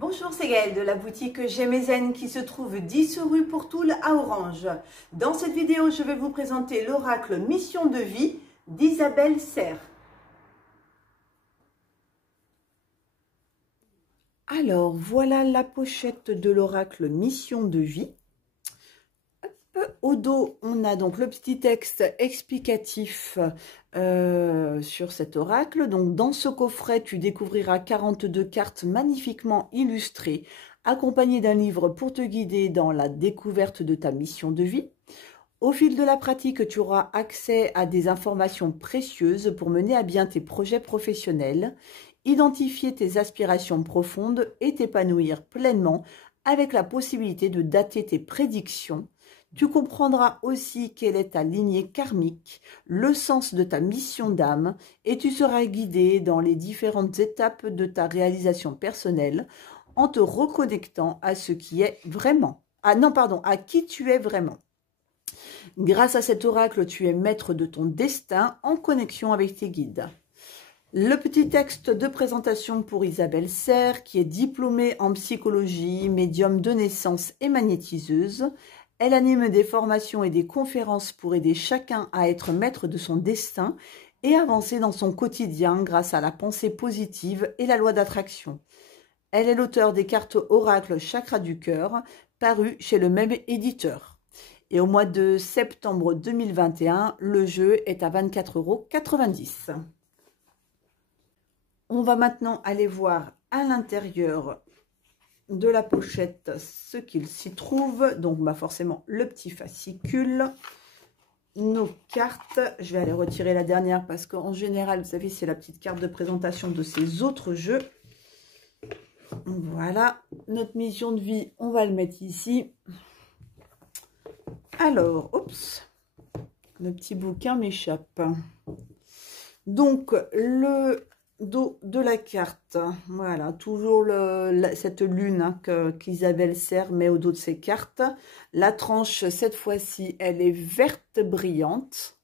Bonjour, c'est Gaëlle de la boutique Gémézen qui se trouve 10 rue Pourtoul à Orange. Dans cette vidéo, je vais vous présenter l'oracle Mission de vie d'Isabelle Serre. Alors, voilà la pochette de l'oracle Mission de vie. Au dos, on a donc le petit texte explicatif sur cet oracle. Donc, dans ce coffret, tu découvriras 42 cartes magnifiquement illustrées, accompagnées d'un livre pour te guider dans la découverte de ta mission de vie. Au fil de la pratique, tu auras accès à des informations précieuses pour mener à bien tes projets professionnels, identifier tes aspirations profondes et t'épanouir pleinement avec la possibilité de dater tes prédictions. Tu comprendras aussi quelle est ta lignée karmique, le sens de ta mission d'âme, et tu seras guidé dans les différentes étapes de ta réalisation personnelle en te reconnectant à ce qui est vraiment. À qui tu es vraiment. Grâce à cet oracle, tu es maître de ton destin en connexion avec tes guides. Le petit texte de présentation pour Isabelle Serre, qui est diplômée en psychologie, médium de naissance et magnétiseuse. Elle anime des formations et des conférences pour aider chacun à être maître de son destin et avancer dans son quotidien grâce à la pensée positive et la loi d'attraction. Elle est l'auteure des cartes Oracle Chakra du Cœur, parues chez le même éditeur. Et au mois de septembre 2021, le jeu est à 24,90 €. On va maintenant aller voir à l'intérieur de la pochette ce qu'il s'y trouve. Donc forcément le petit fascicule, nos cartes. Je vais aller retirer la dernière parce qu'en général, vous savez, c'est la petite carte de présentation de ces autres jeux. Voilà, notre mission de vie, on va le mettre ici. Alors, oups, le petit bouquin m'échappe. Donc, le dos de la carte, voilà, toujours cette lune qu'Isabelle Serre met au dos de ses cartes. La tranche, cette fois-ci, elle est verte brillante.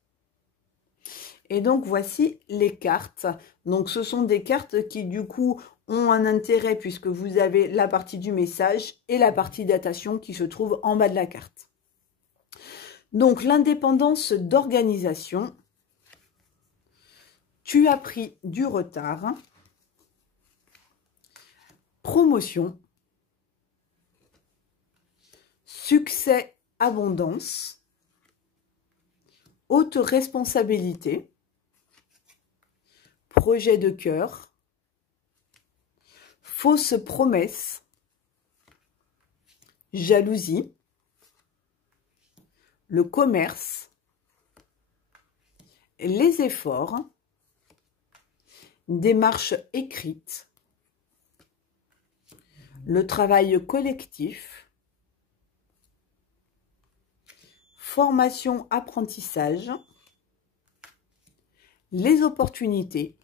Et donc, voici les cartes. Donc, ce sont des cartes qui, du coup, ont un intérêt puisque vous avez la partie du message et la partie datation qui se trouve en bas de la carte. Donc, l'indépendance d'organisation. Tu as pris du retard. Promotion. Succès, abondance. Haute responsabilité. Projet de cœur. Fausse promesse. Jalousie. Le commerce. Les efforts. Démarche écrite, le travail collectif, formation apprentissage, les opportunités,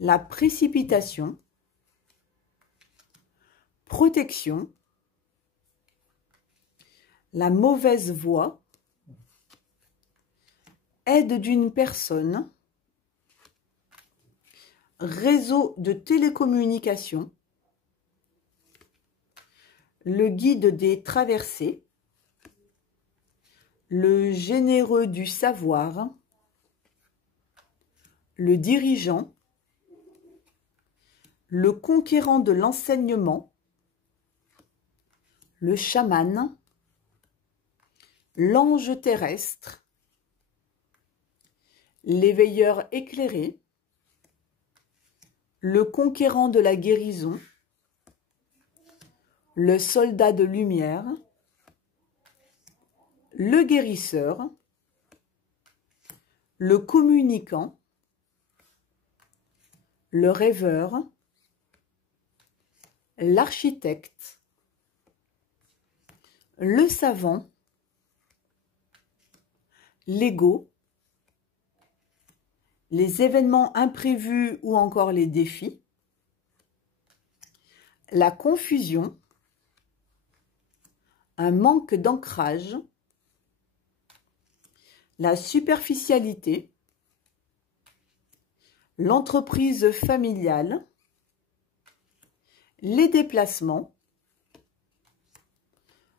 la précipitation, protection, la mauvaise voie, aide d'une personne, réseau de télécommunications, le guide des traversées, le généreux du savoir, le dirigeant, le conquérant de l'enseignement, le chaman, l'ange terrestre, l'éveilleur éclairé, le conquérant de la guérison, le soldat de lumière, le guérisseur, le communicant, le rêveur, l'architecte, le savant, l'ego, les événements imprévus ou encore les défis, la confusion, un manque d'ancrage, la superficialité, l'entreprise familiale, les déplacements,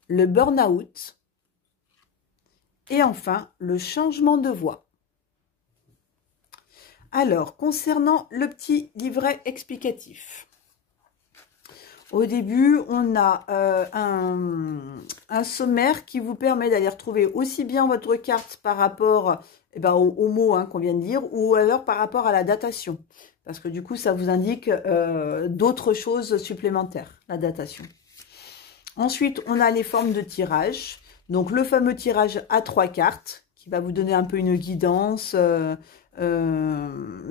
le burn-out et enfin le changement de voix. Alors, concernant le petit livret explicatif, au début, on a un sommaire qui vous permet d'aller retrouver aussi bien votre carte par rapport aux mots qu'on vient de lire, ou alors par rapport à la datation. Parce que du coup, ça vous indique d'autres choses supplémentaires, la datation. Ensuite, on a les formes de tirage. Donc, le fameux tirage à 3 cartes, qui va vous donner un peu une guidance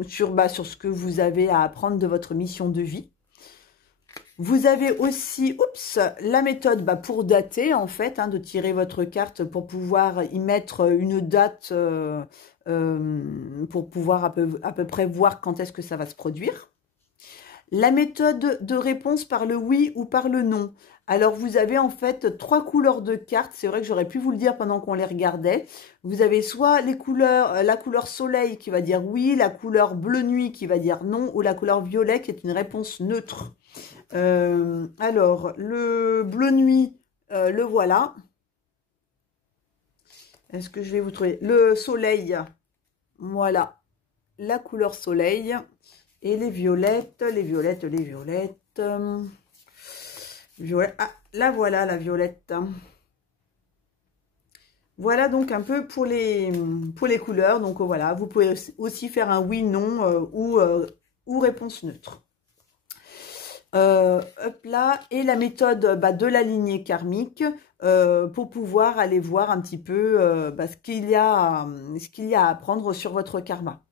sur ce que vous avez à apprendre de votre mission de vie. Vous avez aussi la méthode pour dater, en fait, de tirer votre carte pour pouvoir y mettre une date pour pouvoir à peu près voir quand est-ce que ça va se produire. La méthode de réponse par le oui ou par le non. Alors, vous avez en fait 3 couleurs de cartes. C'est vrai que j'aurais pu vous le dire pendant qu'on les regardait. Vous avez soit les couleurs, la couleur soleil qui va dire oui, la couleur bleu nuit qui va dire non, ou la couleur violet qui est une réponse neutre. Alors, le bleu nuit, le voilà. Est-ce que je vais vous trouver? Le soleil, voilà, la couleur soleil. Et les violettes, les violettes, les violettes. Ah, la voilà, la violette. Voilà donc un peu pour les couleurs. Donc voilà, vous pouvez aussi faire un oui, non ou réponse neutre. Hop là, et la méthode de la lignée karmique pour pouvoir aller voir un petit peu ce qu'il y a à apprendre sur votre karma.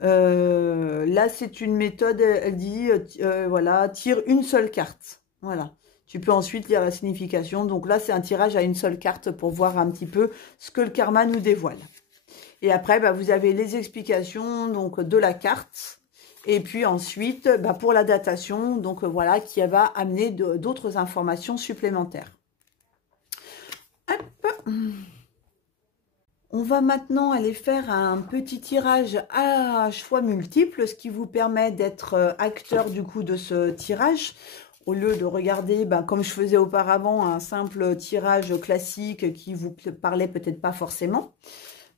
Là, c'est une méthode, elle dit, voilà, tire une seule carte. Voilà. Tu peux ensuite lire la signification. Donc là, c'est un tirage à une seule carte pour voir un petit peu ce que le karma nous dévoile. Et après, vous avez les explications donc de la carte. Et puis ensuite, pour la datation, donc voilà, qui va amener d'autres informations supplémentaires. Hop. On va maintenant aller faire un petit tirage à choix multiples, ce qui vous permet d'être acteur du coup de ce tirage, au lieu de regarder, comme je faisais auparavant, un simple tirage classique qui vous parlait peut-être pas forcément.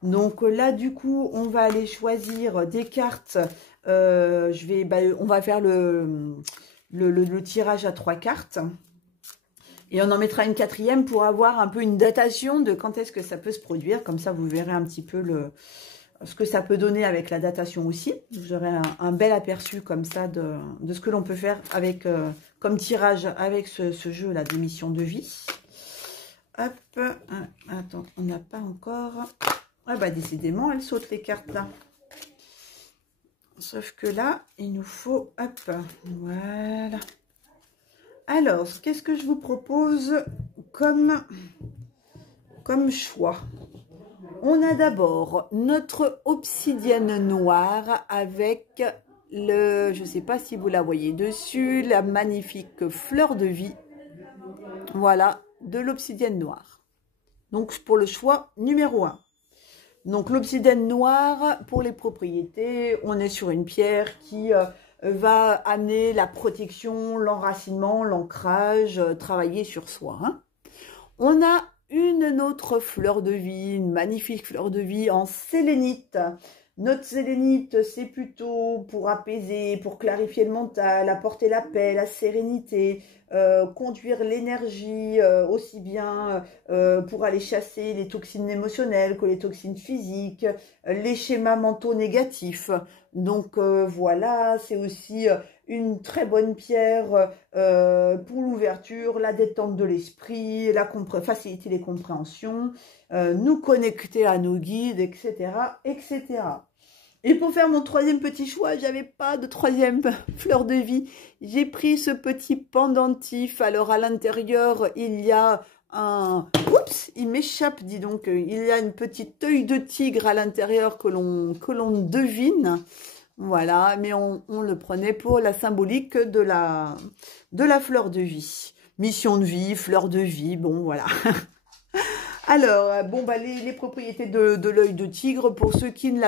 Donc là, du coup, on va aller choisir des cartes. On va faire le tirage à 3 cartes. Et on en mettra une 4e pour avoir un peu une datation de quand est-ce que ça peut se produire. Comme ça, vous verrez un petit peu ce que ça peut donner avec la datation aussi. Vous aurez un bel aperçu comme ça de ce que l'on peut faire avec comme tirage avec ce jeu-là de mission de vie. Hop, attends, on n'a pas encore... Ah décidément, elles sautent les cartes là. Sauf que là, il nous faut... Hop, voilà. Alors, qu'est-ce que je vous propose comme choix? On a d'abord notre obsidienne noire avec je ne sais pas si vous la voyez dessus, la magnifique fleur de vie. Voilà, de l'obsidienne noire. Donc, pour le choix numéro 1. Donc, l'obsidienne noire, pour les propriétés, on est sur une pierre qui va amener la protection, l'enracinement, l'ancrage, travailler sur soi. On a une autre fleur de vie, une magnifique fleur de vie en sélénite. Notre sélénite, c'est plutôt pour apaiser, pour clarifier le mental, apporter la paix, la sérénité, conduire l'énergie, aussi bien pour aller chasser les toxines émotionnelles que les toxines physiques, les schémas mentaux négatifs. Donc voilà, c'est aussi une très bonne pierre pour l'ouverture, la détente de l'esprit, faciliter les compréhensions, nous connecter à nos guides, etc., etc. Et pour faire mon 3e petit choix, j'avais pas de 3e fleur de vie. J'ai pris ce petit pendentif. Alors à l'intérieur, il y a un... Oups, il m'échappe, dis donc. Il y a une petite œil de tigre à l'intérieur que l'on devine. Voilà, mais on le prenait pour la symbolique de la fleur de vie. Mission de vie, fleur de vie, bon voilà. Alors, les propriétés de l'œil de tigre, pour ceux qui ne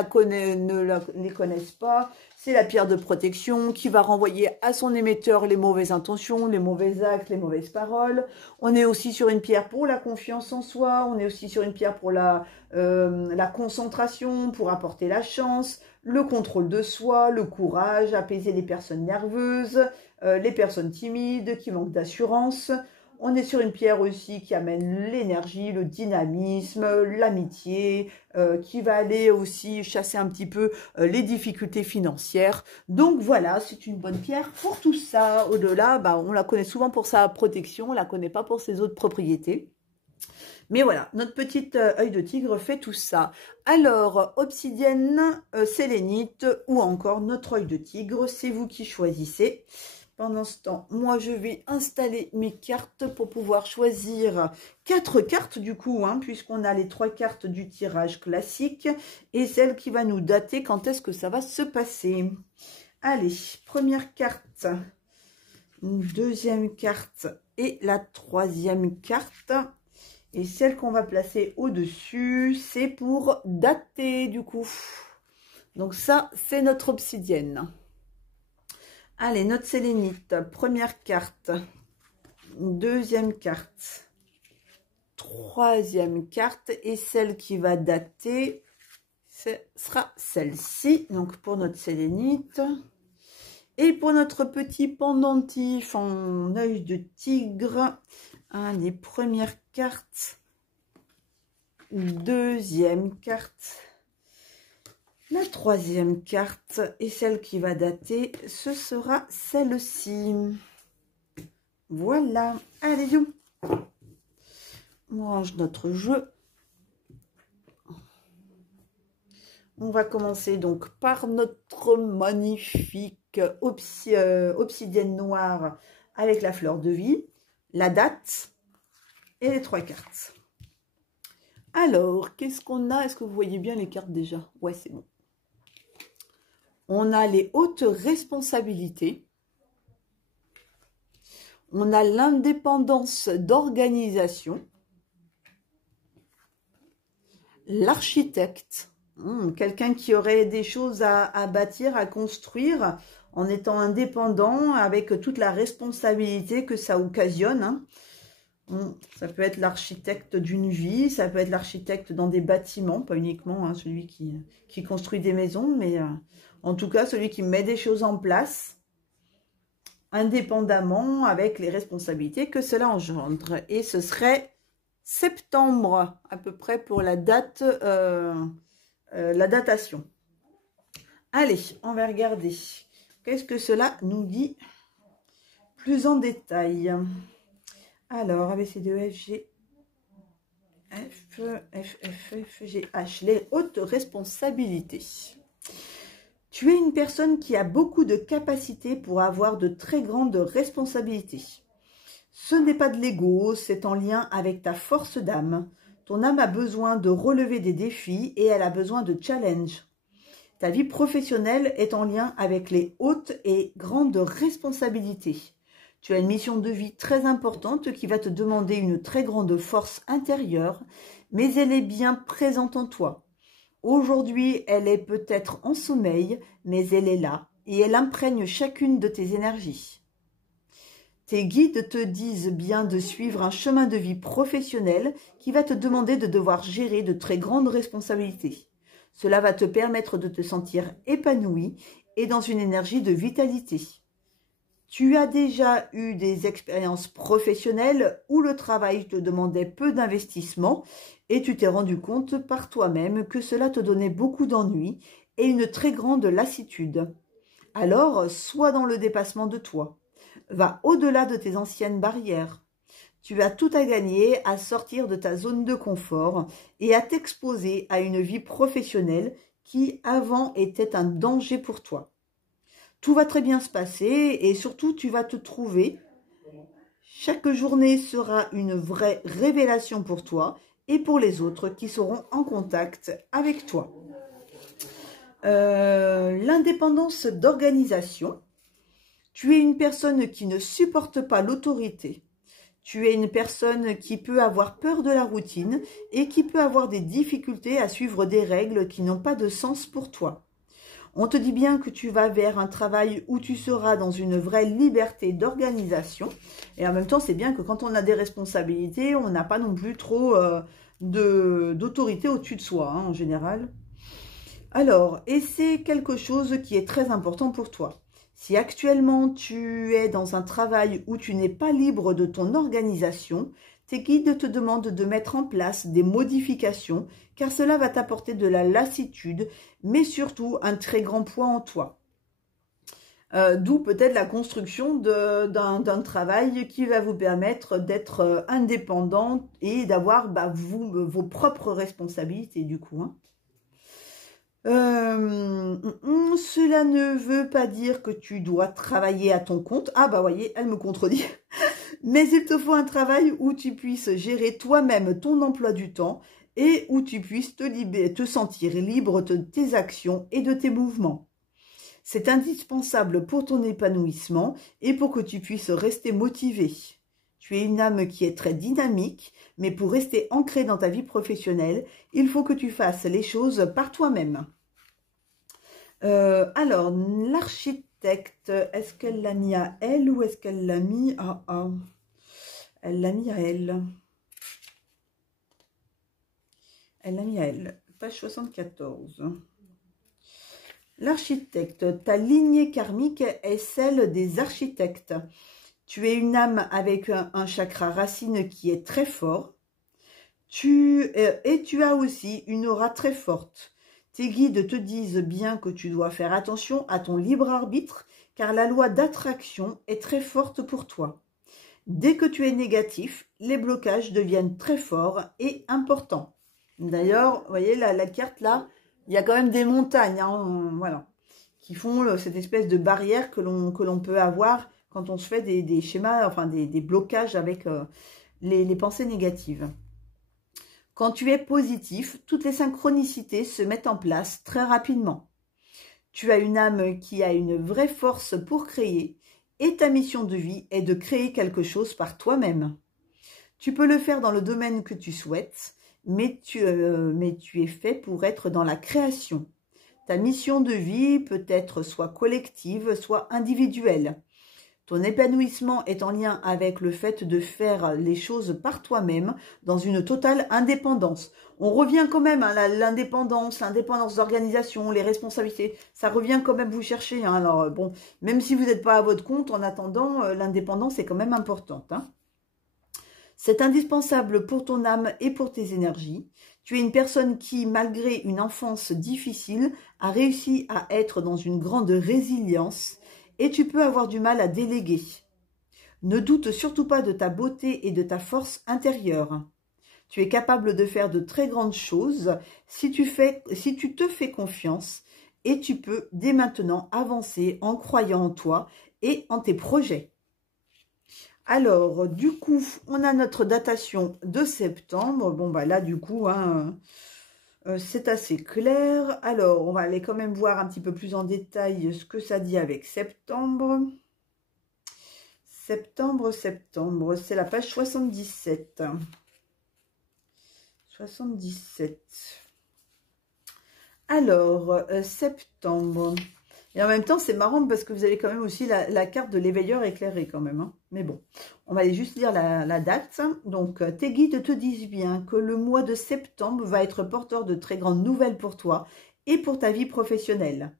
les connaissent pas, C'est la pierre de protection qui va renvoyer à son émetteur les mauvaises intentions, les mauvais actes, les mauvaises paroles. On est aussi sur une pierre pour la confiance en soi. On est aussi sur une pierre pour la concentration, pour apporter la chance, le contrôle de soi, le courage, apaiser les personnes nerveuses, les personnes timides qui manquent d'assurance. On est sur une pierre aussi qui amène l'énergie, le dynamisme, l'amitié, qui va aller aussi chasser un petit peu les difficultés financières. Donc voilà, c'est une bonne pierre pour tout ça. Au-delà, bah, on la connaît souvent pour sa protection, on ne la connaît pas pour ses autres propriétés. Mais voilà, notre petite œil de tigre fait tout ça. Alors, obsidienne, sélénite ou encore notre œil de tigre, c'est vous qui choisissez. Pendant ce temps, moi, je vais installer mes cartes pour pouvoir choisir 4 cartes du coup, hein, puisqu'on a les 3 cartes du tirage classique et celle qui va nous dater quand est-ce que ça va se passer. Allez, première carte, deuxième carte et la troisième carte. Et celle qu'on va placer au-dessus, c'est pour dater du coup. Donc ça, c'est notre obsidienne. Allez, notre sélénite, première carte, deuxième carte, troisième carte et celle qui va dater, ce sera celle-ci, donc pour notre sélénite. Et pour notre petit pendentif en œil de tigre, les premières cartes, deuxième carte, la troisième carte et celle qui va dater, ce sera celle-ci. Voilà. Allez, on range notre jeu. On va commencer donc par notre magnifique obsidienne noire avec la fleur de vie, la date et les 3 cartes. Alors, qu'est-ce qu'on a? Est-ce que vous voyez bien les cartes déjà? Ouais, c'est bon. On a les hautes responsabilités. On a l'indépendance d'organisation. L'architecte. Quelqu'un qui aurait des choses à bâtir, à construire, en étant indépendant, avec toute la responsabilité que ça occasionne. Hein. Ça peut être l'architecte d'une vie, ça peut être l'architecte dans des bâtiments, pas uniquement celui qui construit des maisons, mais en tout cas celui qui met des choses en place, indépendamment avec les responsabilités que cela engendre. Et ce serait septembre, à peu près, pour la date, la datation. Allez, on va regarder. Qu'est-ce que cela nous dit plus en détail? Alors, ABCDE, F, G, F, G, H, les hautes responsabilités. Tu es une personne qui a beaucoup de capacités pour avoir de très grandes responsabilités. Ce n'est pas de l'ego, c'est en lien avec ta force d'âme. Ton âme a besoin de relever des défis et elle a besoin de challenges. Ta vie professionnelle est en lien avec les hautes et grandes responsabilités. Tu as une mission de vie très importante qui va te demander une très grande force intérieure, mais elle est bien présente en toi. Aujourd'hui, elle est peut-être en sommeil, mais elle est là et elle imprègne chacune de tes énergies. Tes guides te disent bien de suivre un chemin de vie professionnel qui va te demander de devoir gérer de très grandes responsabilités. Cela va te permettre de te sentir épanoui et dans une énergie de vitalité. Tu as déjà eu des expériences professionnelles où le travail te demandait peu d'investissement et tu t'es rendu compte par toi-même que cela te donnait beaucoup d'ennuis et une très grande lassitude. Alors, sois dans le dépassement de toi. Va au-delà de tes anciennes barrières. Tu as tout à gagner à sortir de ta zone de confort et à t'exposer à une vie professionnelle qui avant était un danger pour toi. Tout va très bien se passer et surtout tu vas te trouver. Chaque journée sera une vraie révélation pour toi et pour les autres qui seront en contact avec toi. L'indépendance d'organisation. Tu es une personne qui ne supporte pas l'autorité. Tu es une personne qui peut avoir peur de la routine et qui peut avoir des difficultés à suivre des règles qui n'ont pas de sens pour toi. On te dit bien que tu vas vers un travail où tu seras dans une vraie liberté d'organisation. Et en même temps, c'est bien que quand on a des responsabilités, on n'a pas non plus trop d'autorité au-dessus de soi, hein, en général. Alors, et c'est quelque chose qui est très important pour toi. Si actuellement tu es dans un travail où tu n'es pas libre de ton organisation, tes guides te demandent de mettre en place des modifications car cela va t'apporter de la lassitude, mais surtout un très grand poids en toi. D'où peut-être la construction d'un travail qui va vous permettre d'être indépendant et d'avoir vos propres responsabilités du coup. Hein. Cela ne veut pas dire que tu dois travailler à ton compte. Ah bah voyez, elle me contredit. Mais il te faut un travail où tu puisses gérer toi-même ton emploi du temps et où tu puisses te sentir libre de tes actions et de tes mouvements. C'est indispensable pour ton épanouissement et pour que tu puisses rester motivé. Tu es une âme qui est très dynamique, mais pour rester ancrée dans ta vie professionnelle, il faut que tu fasses les choses par toi-même. Alors, l'architecte, est-ce qu'elle l'a mis à elle ou est-ce qu'elle l'a mis à... Elle l'a mis à elle. Elle l'a mis à elle. Page 74. L'architecte, ta lignée karmique est celle des architectes. Tu es une âme avec un chakra racine qui est très fort. Et tu as aussi une aura très forte. Tes guides te disent bien que tu dois faire attention à ton libre arbitre, car la loi d'attraction est très forte pour toi. Dès que tu es négatif, les blocages deviennent très forts et importants. D'ailleurs, vous voyez la carte là, il y a quand même des montagnes, hein, voilà, qui font cette espèce de barrière que l'on peut avoir quand on se fait des schémas, enfin des blocages avec les pensées négatives. Quand tu es positif, toutes les synchronicités se mettent en place très rapidement. Tu as une âme qui a une vraie force pour créer et ta mission de vie est de créer quelque chose par toi-même. Tu peux le faire dans le domaine que tu souhaites, mais tu es fait pour être dans la création. Ta mission de vie peut être soit collective, soit individuelle. Ton épanouissement est en lien avec le fait de faire les choses par toi-même dans une totale indépendance. On revient quand même à l'indépendance d'organisation, les responsabilités. Ça revient quand même vous chercher. Hein. Alors bon, même si vous n'êtes pas à votre compte, en attendant, l'indépendance est quand même importante. Hein. C'est indispensable pour ton âme et pour tes énergies. Tu es une personne qui, malgré une enfance difficile, a réussi à être dans une grande résilience. Et tu peux avoir du mal à déléguer. Ne doute surtout pas de ta beauté et de ta force intérieure. Tu es capable de faire de très grandes choses si tu te fais confiance et tu peux dès maintenant avancer en croyant en toi et en tes projets. Alors, du coup, on a notre datation de septembre. Bon, bah là, du coup, hein, c'est assez clair. Alors, on va aller quand même voir un petit peu plus en détail ce que ça dit avec septembre. Septembre, c'est la page 77. 77. Alors, septembre. Et en même temps, c'est marrant parce que vous avez quand même aussi la carte de l'éveilleur éclairé quand même. Hein. Mais bon, on va aller juste lire la date. Donc, tes guides te disent bien que le mois de septembre va être porteur de très grandes nouvelles pour toi et pour ta vie professionnelle.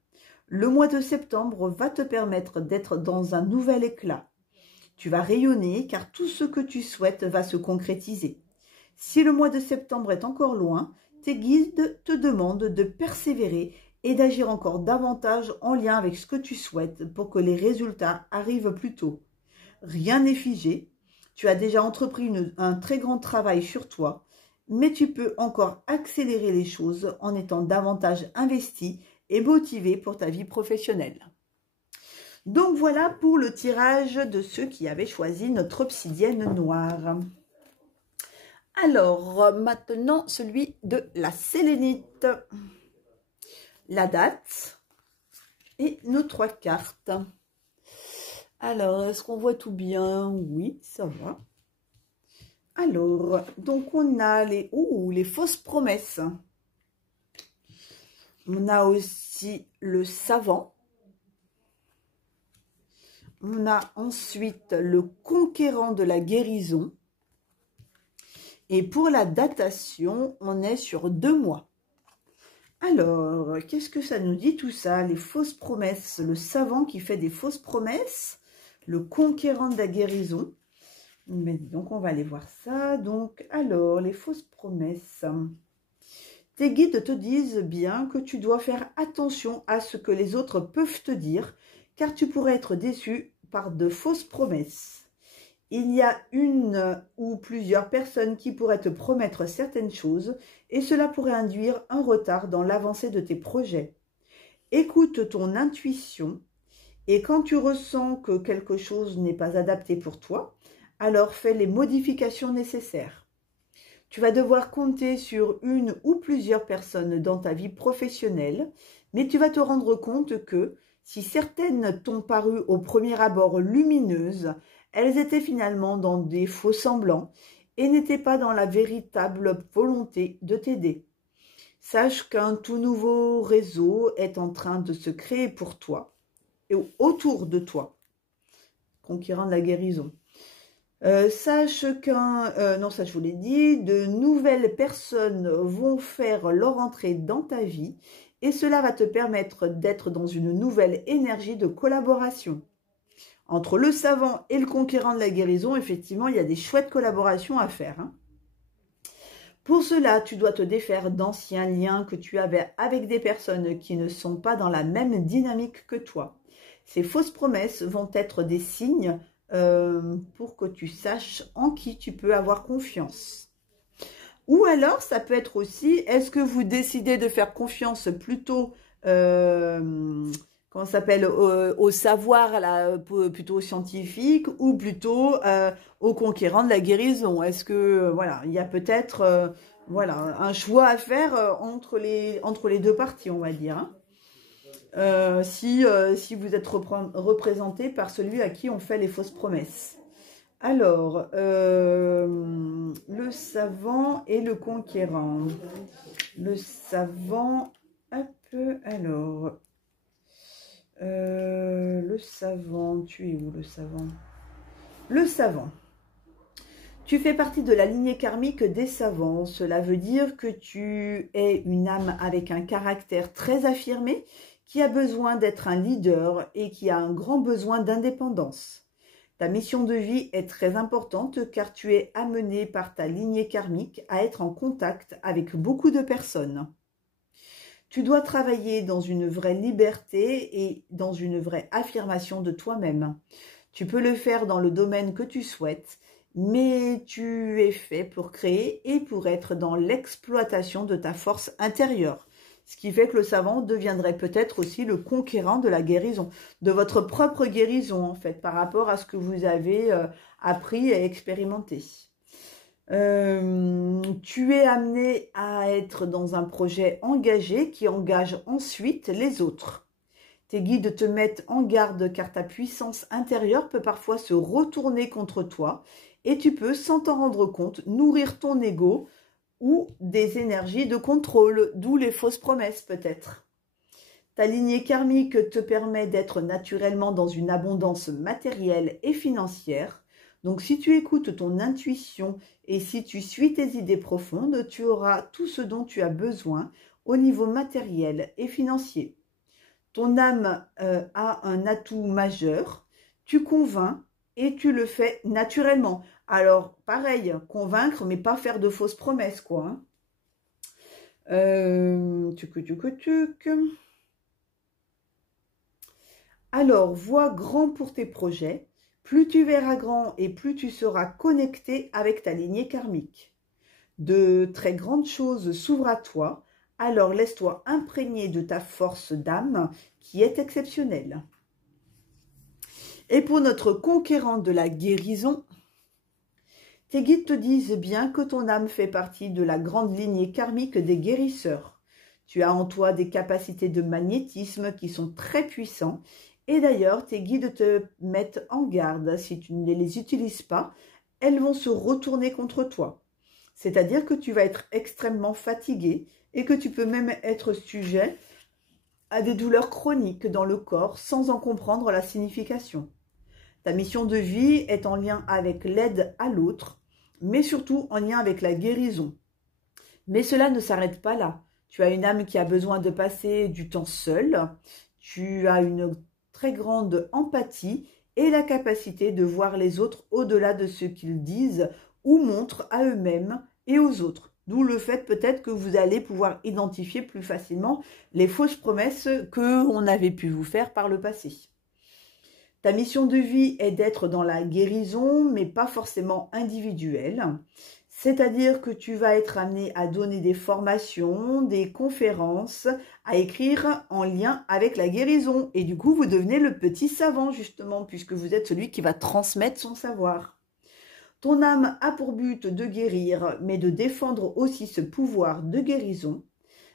Le mois de septembre va te permettre d'être dans un nouvel éclat. Tu vas rayonner car tout ce que tu souhaites va se concrétiser. Si le mois de septembre est encore loin, tes guides te demandent de persévérer et d'agir encore davantage en lien avec ce que tu souhaites pour que les résultats arrivent plus tôt. Rien n'est figé, tu as déjà entrepris un très grand travail sur toi, mais tu peux encore accélérer les choses en étant davantage investi et motivé pour ta vie professionnelle. Donc voilà pour le tirage de ceux qui avaient choisi notre obsidienne noire. Alors, maintenant, celui de la sélénite. La date et nos 3 cartes. Alors, est-ce qu'on voit tout bien? Oui, ça va. Alors, donc on a les fausses promesses. On a aussi le savant. On a ensuite le conquérant de la guérison. Et pour la datation, on est sur 2 mois. Alors, qu'est-ce que ça nous dit tout ça? Les fausses promesses, le savant qui fait des fausses promesses, le conquérant de la guérison. Mais donc, on va aller voir ça. Donc, alors, les fausses promesses. Tes guides te disent bien que tu dois faire attention à ce que les autres peuvent te dire, car tu pourrais être déçu par de fausses promesses. Il y a une ou plusieurs personnes qui pourraient te promettre certaines choses et cela pourrait induire un retard dans l'avancée de tes projets. Écoute ton intuition et quand tu ressens que quelque chose n'est pas adapté pour toi, alors fais les modifications nécessaires. Tu vas devoir compter sur une ou plusieurs personnes dans ta vie professionnelle, mais tu vas te rendre compte que si certaines t'ont paru au premier abord lumineuses, elles étaient finalement dans des faux semblants et n'étaient pas dans la véritable volonté de t'aider. Sache qu'un tout nouveau réseau est en train de se créer pour toi et autour de toi. Conquérant de la guérison. Sache non ça je vous l'ai dit, de nouvelles personnes vont faire leur entrée dans ta vie et cela va te permettre d'être dans une nouvelle énergie de collaboration. Entre le savant et le conquérant de la guérison, effectivement, il y a des chouettes collaborations à faire. Hein. Pour cela, tu dois te défaire d'anciens liens que tu avais avec des personnes qui ne sont pas dans la même dynamique que toi. Ces fausses promesses vont être des signes pour que tu saches en qui tu peux avoir confiance. Ou alors, ça peut être aussi, est-ce que vous décidez de faire confiance plutôt... comment ça s'appelle, au savoir là, plutôt scientifique ou plutôt au conquérant de la guérison. Est-ce que, voilà, il y a peut-être voilà, un choix à faire entre les deux parties, on va dire. Hein. Si vous êtes représenté par celui à qui on fait les fausses promesses. Alors, le savant et le conquérant. Le savant, un peu, alors... le savant, tu es où le savant? Le savant. Tu fais partie de la lignée karmique des savants. Cela veut dire que tu es une âme avec un caractère très affirmé, qui a besoin d'être un leader et qui a un grand besoin d'indépendance. Ta mission de vie est très importante car tu es amené par ta lignée karmique à être en contact avec beaucoup de personnes. Tu dois travailler dans une vraie liberté et dans une vraie affirmation de toi-même. Tu peux le faire dans le domaine que tu souhaites, mais tu es fait pour créer et pour être dans l'exploitation de ta force intérieure. Ce qui fait que le savant deviendrait peut-être aussi le conquérant de la guérison, de votre propre guérison en fait, par rapport à ce que vous avez appris et expérimenté. Tu es amené à être dans un projet engagé qui engage ensuite les autres. Tes guides te mettent en garde car ta puissance intérieure peut parfois se retourner contre toi et tu peux, sans t'en rendre compte, nourrir ton ego ou des énergies de contrôle, d'où les fausses promesses peut-être. Ta lignée karmique te permet d'être naturellement dans une abondance matérielle et financière. Donc, si tu écoutes ton intuition et si tu suis tes idées profondes, tu auras tout ce dont tu as besoin au niveau matériel et financier. Ton âme a un atout majeur, tu convaincs et tu le fais naturellement. Alors, pareil, convaincre, mais pas faire de fausses promesses, quoi. Alors, vois grand pour tes projets. Plus tu verras grand et plus tu seras connecté avec ta lignée karmique. De très grandes choses s'ouvrent à toi, alors laisse-toi imprégner de ta force d'âme qui est exceptionnelle. Et pour notre conquérant de la guérison, tes guides te disent bien que ton âme fait partie de la grande lignée karmique des guérisseurs. Tu as en toi des capacités de magnétisme qui sont très puissants. Et d'ailleurs, tes guides te mettent en garde. Si tu ne les utilises pas, elles vont se retourner contre toi. C'est-à-dire que tu vas être extrêmement fatigué et que tu peux même être sujet à des douleurs chroniques dans le corps sans en comprendre la signification. Ta mission de vie est en lien avec l'aide à l'autre, mais surtout en lien avec la guérison. Mais cela ne s'arrête pas là. Tu as une âme qui a besoin de passer du temps seule. Tu as une très grande empathie et la capacité de voir les autres au-delà de ce qu'ils disent ou montrent à eux-mêmes et aux autres. D'où le fait peut-être que vous allez pouvoir identifier plus facilement les fausses promesses qu'on avait pu vous faire par le passé. Ta mission de vie est d'être dans la guérison, mais pas forcément individuelle. C'est-à-dire que tu vas être amené à donner des formations, des conférences, à écrire en lien avec la guérison. Et du coup, vous devenez le petit savant, justement, puisque vous êtes celui qui va transmettre son savoir. Ton âme a pour but de guérir, mais de défendre aussi ce pouvoir de guérison.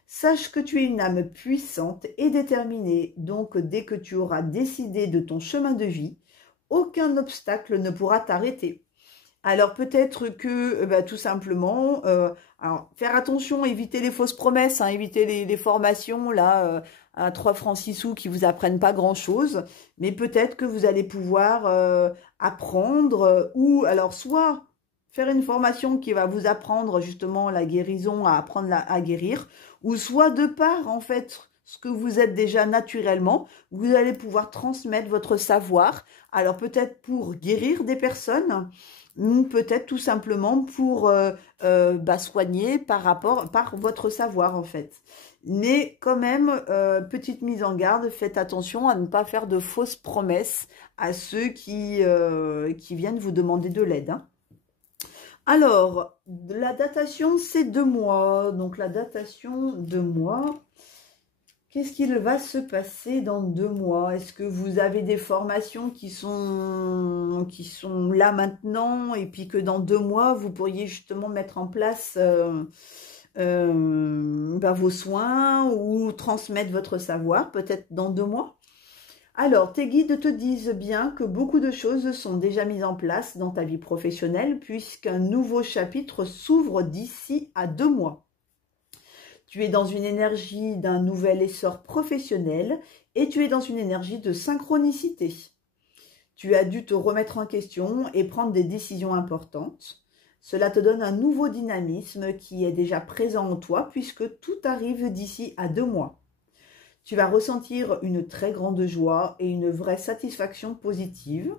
Sache que tu es une âme puissante et déterminée, donc dès que tu auras décidé de ton chemin de vie, aucun obstacle ne pourra t'arrêter. Alors peut-être que tout simplement, alors faire attention, éviter les fausses promesses, hein, éviter les formations là à 3 francs 6 sous qui vous apprennent pas grand-chose, mais peut-être que vous allez pouvoir apprendre ou alors soit faire une formation qui va vous apprendre justement la guérison, à apprendre à guérir, ou soit de part en fait ce que vous êtes déjà naturellement, vous allez pouvoir transmettre votre savoir, alors peut-être pour guérir des personnes, ou peut-être tout simplement pour soigner par votre savoir en fait. Mais quand même, petite mise en garde, faites attention à ne pas faire de fausses promesses à ceux qui viennent vous demander de l'aide. Hein. Alors, la datation, c'est 2 mois. Donc, la datation, 2 mois. Qu'est-ce qu'il va se passer dans 2 mois? Est-ce que vous avez des formations qui sont là maintenant et puis que dans 2 mois, vous pourriez justement mettre en place vos soins ou transmettre votre savoir, peut-être dans 2 mois? Alors, tes guides te disent bien que beaucoup de choses sont déjà mises en place dans ta vie professionnelle puisqu'un nouveau chapitre s'ouvre d'ici à 2 mois. Tu es dans une énergie d'un nouvel essor professionnel et tu es dans une énergie de synchronicité. Tu as dû te remettre en question et prendre des décisions importantes. Cela te donne un nouveau dynamisme qui est déjà présent en toi puisque tout arrive d'ici à 2 mois. Tu vas ressentir une très grande joie et une vraie satisfaction positive.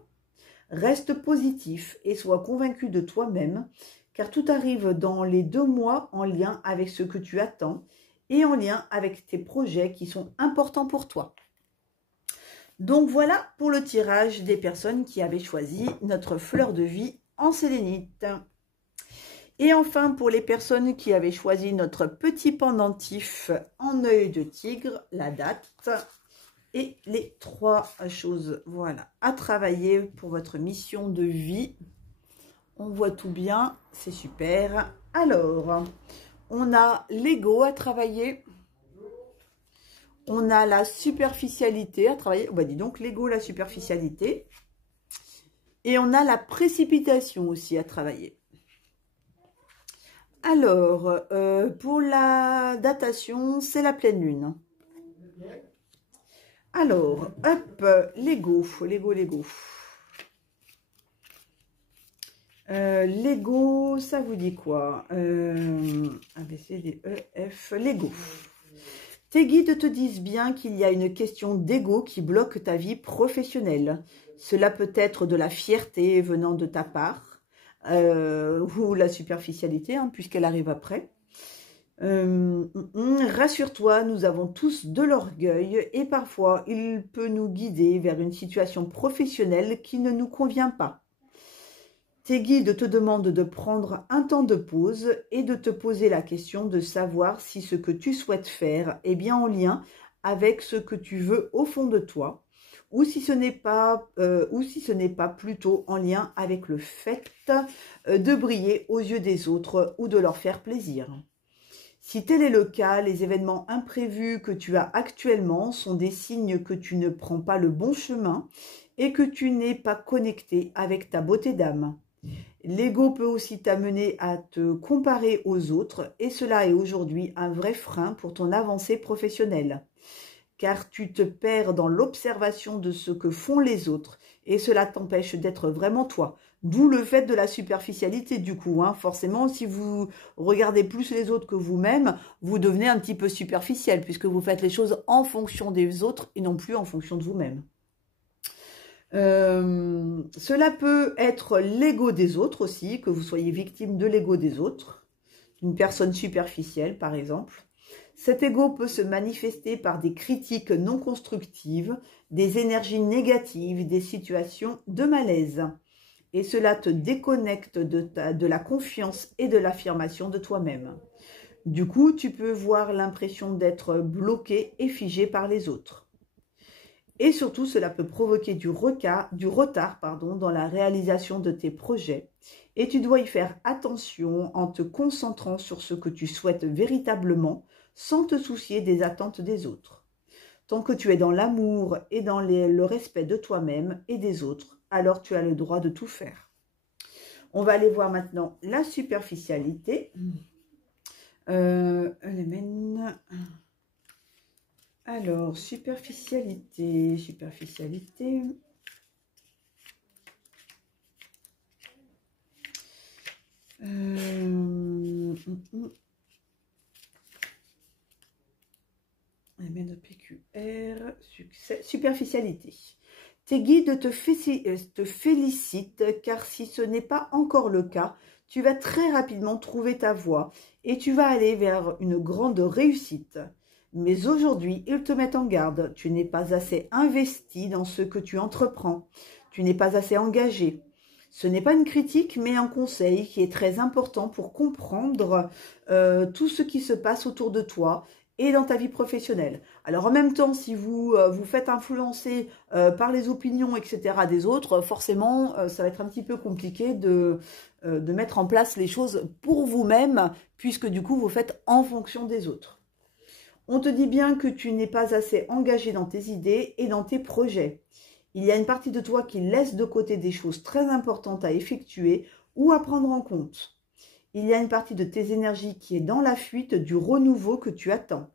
Reste positif et sois convaincu de toi-même, car tout arrive dans les 2 mois en lien avec ce que tu attends et en lien avec tes projets qui sont importants pour toi. Donc voilà pour le tirage des personnes qui avaient choisi notre fleur de vie en sélénite. Et enfin, pour les personnes qui avaient choisi notre petit pendentif en œil de tigre, la date et les 3 choses, voilà, à travailler pour votre mission de vie. On voit tout bien, c'est super. Alors, on a l'ego à travailler. On a la superficialité à travailler. Bah dis donc, l'ego, la superficialité. Et on a la précipitation aussi à travailler. Alors, pour la datation, c'est la pleine lune. Alors, hop, l'ego. L'ego, ça vous dit quoi? A, B, C, D, E, F, l'ego. Tes guides te disent bien qu'il y a une question d'ego qui bloque ta vie professionnelle. Cela peut être de la fierté venant de ta part, ou la superficialité, hein, puisqu'elle arrive après. Rassure-toi, nous avons tous de l'orgueil et parfois il peut nous guider vers une situation professionnelle qui ne nous convient pas. Tes guides te demandent de prendre un temps de pause et de te poser la question de savoir si ce que tu souhaites faire est bien en lien avec ce que tu veux au fond de toi, ou si ce n'est pas plutôt en lien avec le fait de briller aux yeux des autres ou de leur faire plaisir. Si tel est le cas, les événements imprévus que tu as actuellement sont des signes que tu ne prends pas le bon chemin et que tu n'es pas connecté avec ta beauté d'âme. L'ego peut aussi t'amener à te comparer aux autres et cela est aujourd'hui un vrai frein pour ton avancée professionnelle. car tu te perds dans l'observation de ce que font les autres et cela t'empêche d'être vraiment toi. D'où le fait de la superficialité du coup. Hein. Forcément, si vous regardez plus les autres que vous-même, vous devenez un petit peu superficiel puisque vous faites les choses en fonction des autres et non plus en fonction de vous-même. Cela peut être l'ego des autres aussi, que vous soyez victime de l'ego des autres, d'une personne superficielle par exemple. Cet ego peut se manifester par des critiques non constructives, des énergies négatives, des situations de malaise. Et cela te déconnecte de la confiance et de l'affirmation de toi-même. Du coup, tu peux voir l'impression d'être bloqué et figé par les autres. Et surtout, cela peut provoquer du retard dans la réalisation de tes projets. Et tu dois y faire attention en te concentrant sur ce que tu souhaites véritablement, sans te soucier des attentes des autres. Tant que tu es dans l'amour et dans le respect de toi-même et des autres, alors tu as le droit de tout faire. On va aller voir maintenant la superficialité. Alors, superficialité. PQR, succès, superficialité. Tes guides te félicitent car si ce n'est pas encore le cas, tu vas très rapidement trouver ta voie et tu vas aller vers une grande réussite. Mais aujourd'hui, ils te mettent en garde. Tu n'es pas assez investi dans ce que tu entreprends. Tu n'es pas assez engagé. Ce n'est pas une critique, mais un conseil qui est très important pour comprendre tout ce qui se passe autour de toi et dans ta vie professionnelle. Alors en même temps, si vous vous faites influencer par les opinions, etc. des autres, forcément, ça va être un petit peu compliqué de mettre en place les choses pour vous-même, puisque du coup, vous faites en fonction des autres. On te dit bien que tu n'es pas assez engagé dans tes idées et dans tes projets. Il y a une partie de toi qui laisse de côté des choses très importantes à effectuer ou à prendre en compte. Il y a une partie de tes énergies qui est dans la fuite du renouveau que tu attends.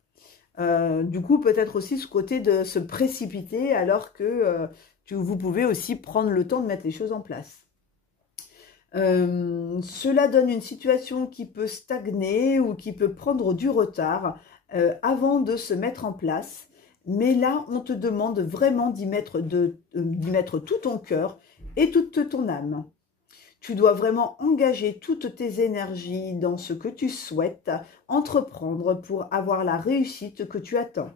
Du coup, peut-être aussi ce côté de se précipiter alors que vous pouvez aussi prendre le temps de mettre les choses en place. Cela donne une situation qui peut stagner ou qui peut prendre du retard avant de se mettre en place. Mais là, on te demande vraiment d'y mettre tout ton cœur et toute ton âme. Tu dois vraiment engager toutes tes énergies dans ce que tu souhaites entreprendre pour avoir la réussite que tu attends.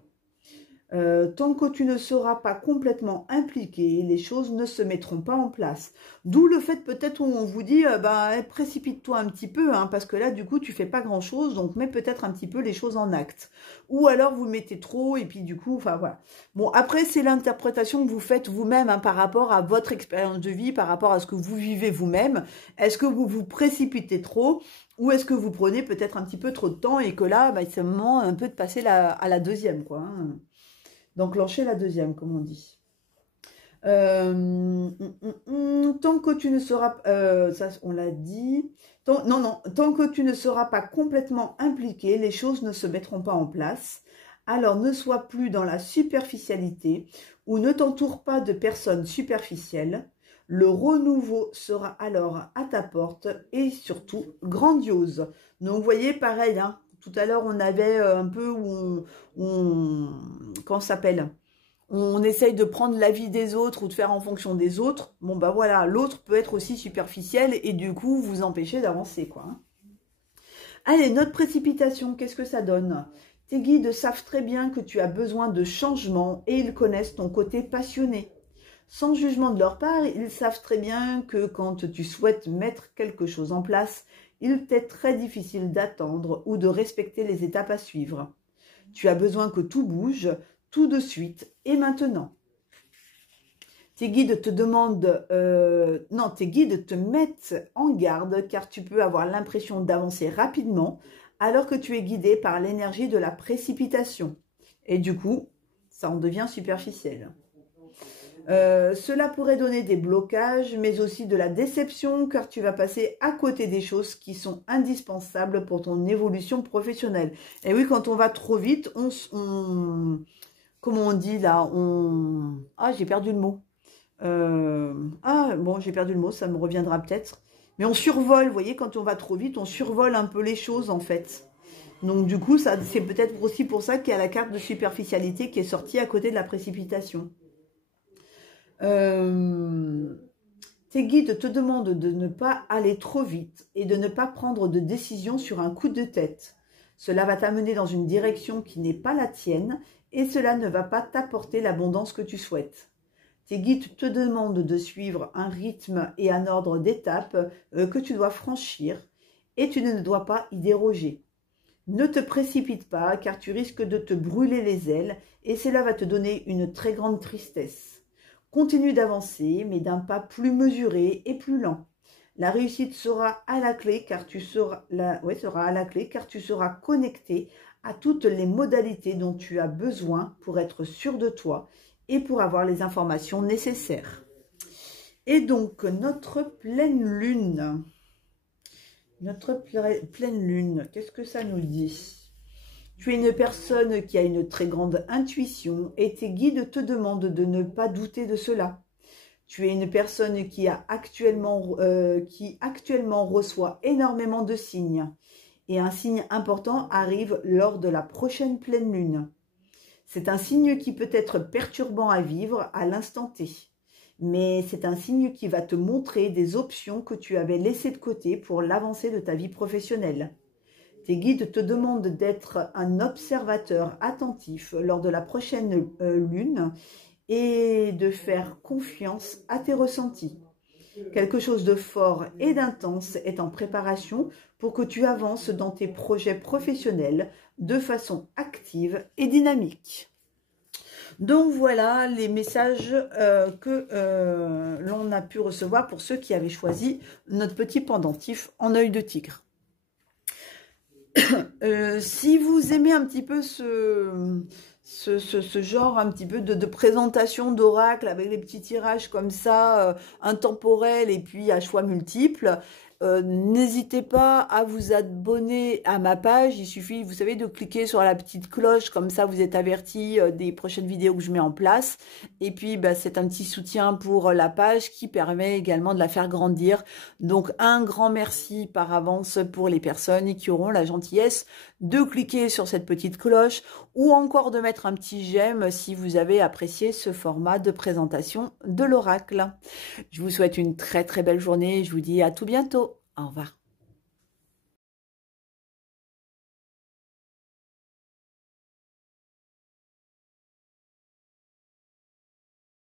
Tant que tu ne seras pas complètement impliqué, les choses ne se mettront pas en place. D'où le fait peut-être où on vous dit, précipite-toi un petit peu, hein, parce que là, du coup, tu fais pas grand-chose, donc mets peut-être un petit peu les choses en acte. Ou alors, vous mettez trop, et puis du coup, enfin voilà. Bon, après, c'est l'interprétation que vous faites vous-même hein, par rapport à votre expérience de vie, par rapport à ce que vous vivez vous-même. Est-ce que vous vous précipitez trop ou est-ce que vous prenez peut-être un petit peu trop de temps et que là, c'est le moment un peu de passer à la deuxième, quoi, hein. D'enclencher la deuxième, comme on dit. Tant que tu ne seras... ça, on l'a dit. Tant que tu ne seras pas complètement impliqué, les choses ne se mettront pas en place. Alors, ne sois plus dans la superficialité ou ne t'entoure pas de personnes superficielles. Le renouveau sera alors à ta porte et surtout grandiose. Donc, vous voyez, pareil, hein. Tout à l'heure, on avait un peu où comment ça s'appelle? On essaye de prendre l'avis des autres ou de faire en fonction des autres. Bon, bah voilà, l'autre peut être aussi superficiel et du coup, vous empêcher d'avancer, quoi. Allez, notre précipitation, qu'est-ce que ça donne? Tes guides savent très bien que tu as besoin de changement et ils connaissent ton côté passionné. Sans jugement de leur part, ils savent très bien que quand tu souhaites mettre quelque chose en place, il t'est très difficile d'attendre ou de respecter les étapes à suivre. Tu as besoin que tout bouge, tout de suite et maintenant. Tes guides te demandent, tes guides te mettent en garde car tu peux avoir l'impression d'avancer rapidement alors que tu es guidé par l'énergie de la précipitation. Et du coup, ça en devient superficiel. Cela pourrait donner des blocages, mais aussi de la déception, car tu vas passer à côté des choses qui sont indispensables pour ton évolution professionnelle. Et oui, quand on va trop vite, comment on dit là, ah, j'ai perdu le mot. Ah, bon, j'ai perdu le mot, ça me reviendra peut-être. Mais on survole, vous voyez, quand on va trop vite, on survole un peu les choses, en fait. Donc, du coup, c'est peut-être aussi pour ça qu'il y a la carte de superficialité qui est sortie à côté de la précipitation. Tes guides te demandent de ne pas aller trop vite et de ne pas prendre de décision sur un coup de tête. Cela va t'amener dans une direction qui n'est pas la tienne et cela ne va pas t'apporter l'abondance que tu souhaites. Tes guides te demandent de suivre un rythme et un ordre d'étapes que tu dois franchir et tu ne dois pas y déroger. Ne te précipite pas car tu risques de te brûler les ailes et cela va te donner une très grande tristesse. Continue d'avancer mais d'un pas plus mesuré et plus lent. La réussite sera à la clé car tu seras connecté à toutes les modalités dont tu as besoin pour être sûr de toi et pour avoir les informations nécessaires. Et donc, notre pleine lune, qu'est-ce que ça nous dit? Tu es une personne qui a une très grande intuition et tes guides te demandent de ne pas douter de cela. Tu es une personne qui actuellement reçoit énormément de signes. Et un signe important arrive lors de la prochaine pleine lune. C'est un signe qui peut être perturbant à vivre à l'instant T. Mais c'est un signe qui va te montrer des options que tu avais laissées de côté pour l'avancée de ta vie professionnelle. Tes guides te demandent d'être un observateur attentif lors de la prochaine lune et de faire confiance à tes ressentis. Quelque chose de fort et d'intense est en préparation pour que tu avances dans tes projets professionnels de façon active et dynamique. Donc voilà les messages que l'on a pu recevoir pour ceux qui avaient choisi notre petit pendentif en œil de tigre. Si vous aimez un petit peu ce genre un petit peu de présentation d'oracle avec des petits tirages comme ça, intemporels et puis à choix multiples, n'hésitez pas à vous abonner à ma page. Il suffit, vous savez, de cliquer sur la petite cloche, comme ça vous êtes averti des prochaines vidéos que je mets en place. Et puis, bah, c'est un petit soutien pour la page qui permet également de la faire grandir. Donc, un grand merci par avance pour les personnes qui auront la gentillesse de cliquer sur cette petite cloche ou encore de mettre un petit j'aime si vous avez apprécié ce format de présentation de l'oracle. Je vous souhaite une très très belle journée. Je vous dis à tout bientôt. Au revoir.